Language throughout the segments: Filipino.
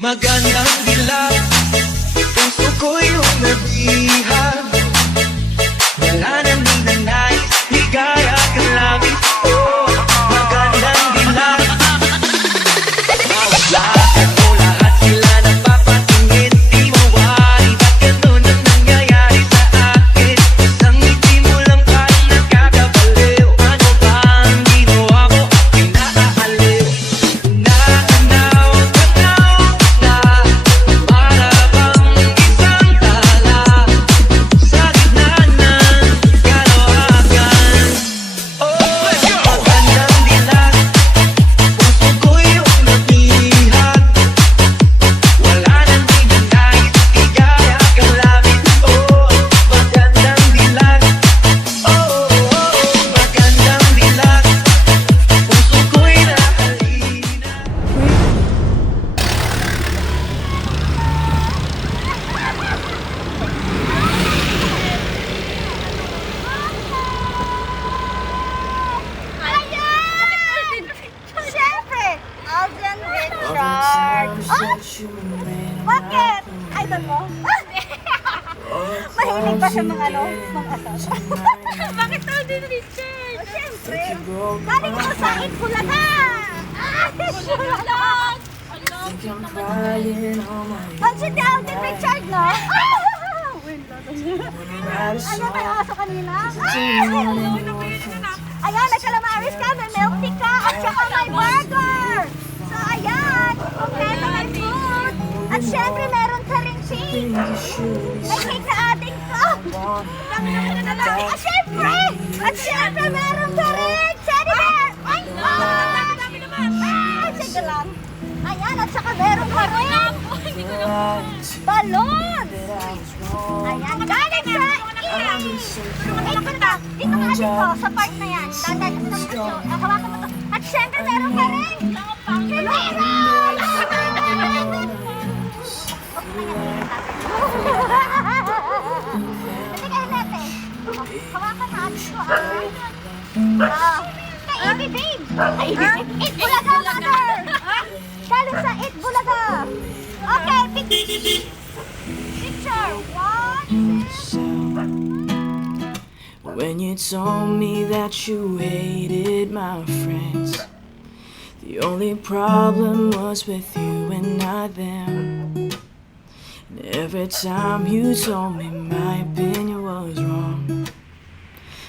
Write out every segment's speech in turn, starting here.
Magandang dilag, puso ko'y umabihag. Wala nang ninanais, higaya kang langit. Oh, magandang dilag. Bawat lakad mo, lahat sila napapatingin. Di mawari, ba't ganun ang nangyayari sa akin? Isang ngiti mo lang parang nakakabaliw. Ano ba ang ginawa ko? Pinaaaliw. Naanaw na para bang isang tala sa gitna ng kalawakan. Oh, magandang dilag, puso ko'y umabihag. Wala nang ninanais, higaya kang langit. Oh, magandang dilag. Oh, magandang dilag, puso ko'y nahalina. Ayan! Siyempre! Alden Richard! Oh! Bakit? Idol mo? Mahilig ba siya mga mga asal? Bakit Alden Richard? Oh, siyempre! Galing ko sa Itbulaga! Bulaga! Pansin ni Alden Richard, no? Ano may aso kanina? Ayan, may calamaris ka, may milk tea ka, at saka may burger! So, ayan, kompleto may food! At syempre, meron ka rin cake! May cake na ating ko! At syempre! At syempre, meron ka rin teddy bear! Ay! Dami naman! Ay, sige lang! Ayan, at saka meron ka rin balon! Ayan, galing sa dito ka dito, sa part na yan. Dadali ko sa ito. Nakawakan mo to. At syempre, meron ka rin. Meron! Hindi kayo natin. Hawakan na dito. Kay babe. Eat Bulaga, mother. Galing sa Eat Bulaga. Okay, picture. 1, 2. When you told me that you hated my friends, the only problem was with you and not them. And every time you told me my opinion was wrong,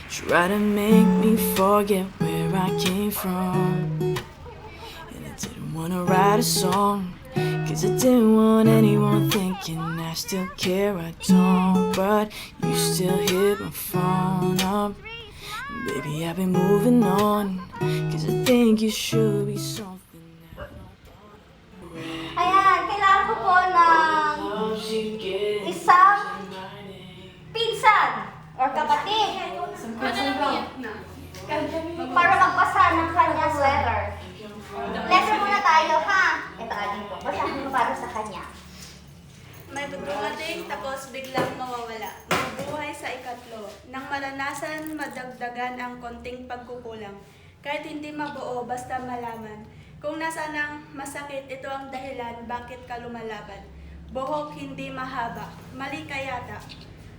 try to make me forget where I came from. And I didn't wanna write a song, 'cause I didn't want anyone thinking I still care, I don't. But you still hit my phone up. Baby, I've been moving on, 'cause I think you should be something that Ayan, kailangan ko po ng isang pinsan or kapatid para magbasa ng kanyang letter. Letter muna tayo, ha? Ito aling po. Basahin mo para sa kanya. May dumating tapos biglang mawawala. Mabuhay sa ikatlo. Nang maranasan, madagdagan ang konting pagkukulang. Kahit hindi mabuo, basta malaman. Kung nasaan ang masakit, ito ang dahilan bakit ka lumalaban. Buhok hindi mahaba. Mali ka yata.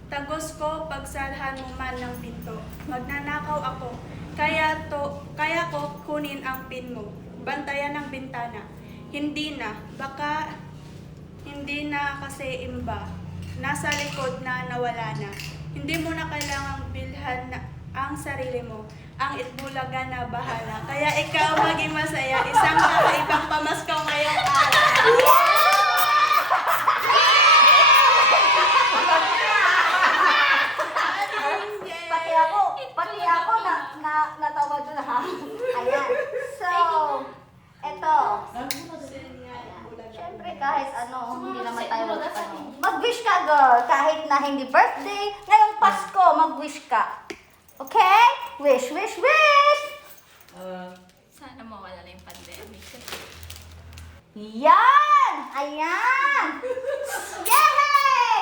Tagos ko pagsarhan mo man ng pinto. Magnanakaw ako. Kaya ko kunin ang pin mo. Bantayan ang bintana. Hindi na. Baka hindi na kasi imba. Nasa likod na nawala na. Hindi mo na kailangang bilhan na ang sarili mo. Ang Itbulaga na bahala. Kaya ikaw maging masaya. Isang kakaibang pamaskaw ngayong araw. Pati ako natawa doon, ha? Ayan. So, eto. Siyempre kahit hindi naman tayo mag-wish ka, girl. Kahit na hindi birthday, ngayong Pasko, mag-wish ka. Okay? Wish, wish, wish! Sana mawala na yung pandemic. Yan! Ayan! Yay!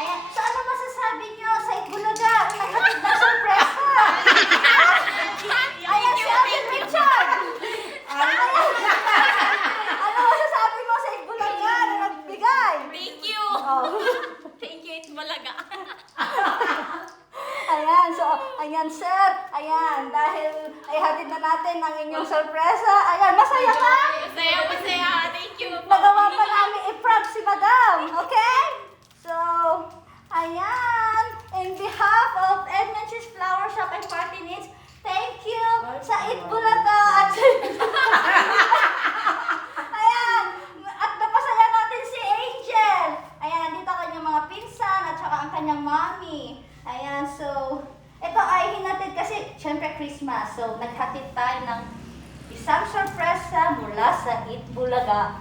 Ayan. So, ano masasabi nyo sa Itbulaga? Ayan, sir. Ayan, dahil ay hatid na natin ang inyong sorpresa. Ayan, masaya ka? Masaya. Thank you. Nagawa pa namin i-prank si madam. Okay? So, ayan. In behalf of Edmonds Flower Shop and Party Needs, thank you sa Itbulaga at ayan. At napasaya natin si Angel. Ayan, nandito ang kanyang mga pinsan at saka ang kanyang mommy. Ayan, so, ito ay hinatid kasi, syempre Christmas. So, naghatid tayo ng isang sorpresa mula sa Itbulaga.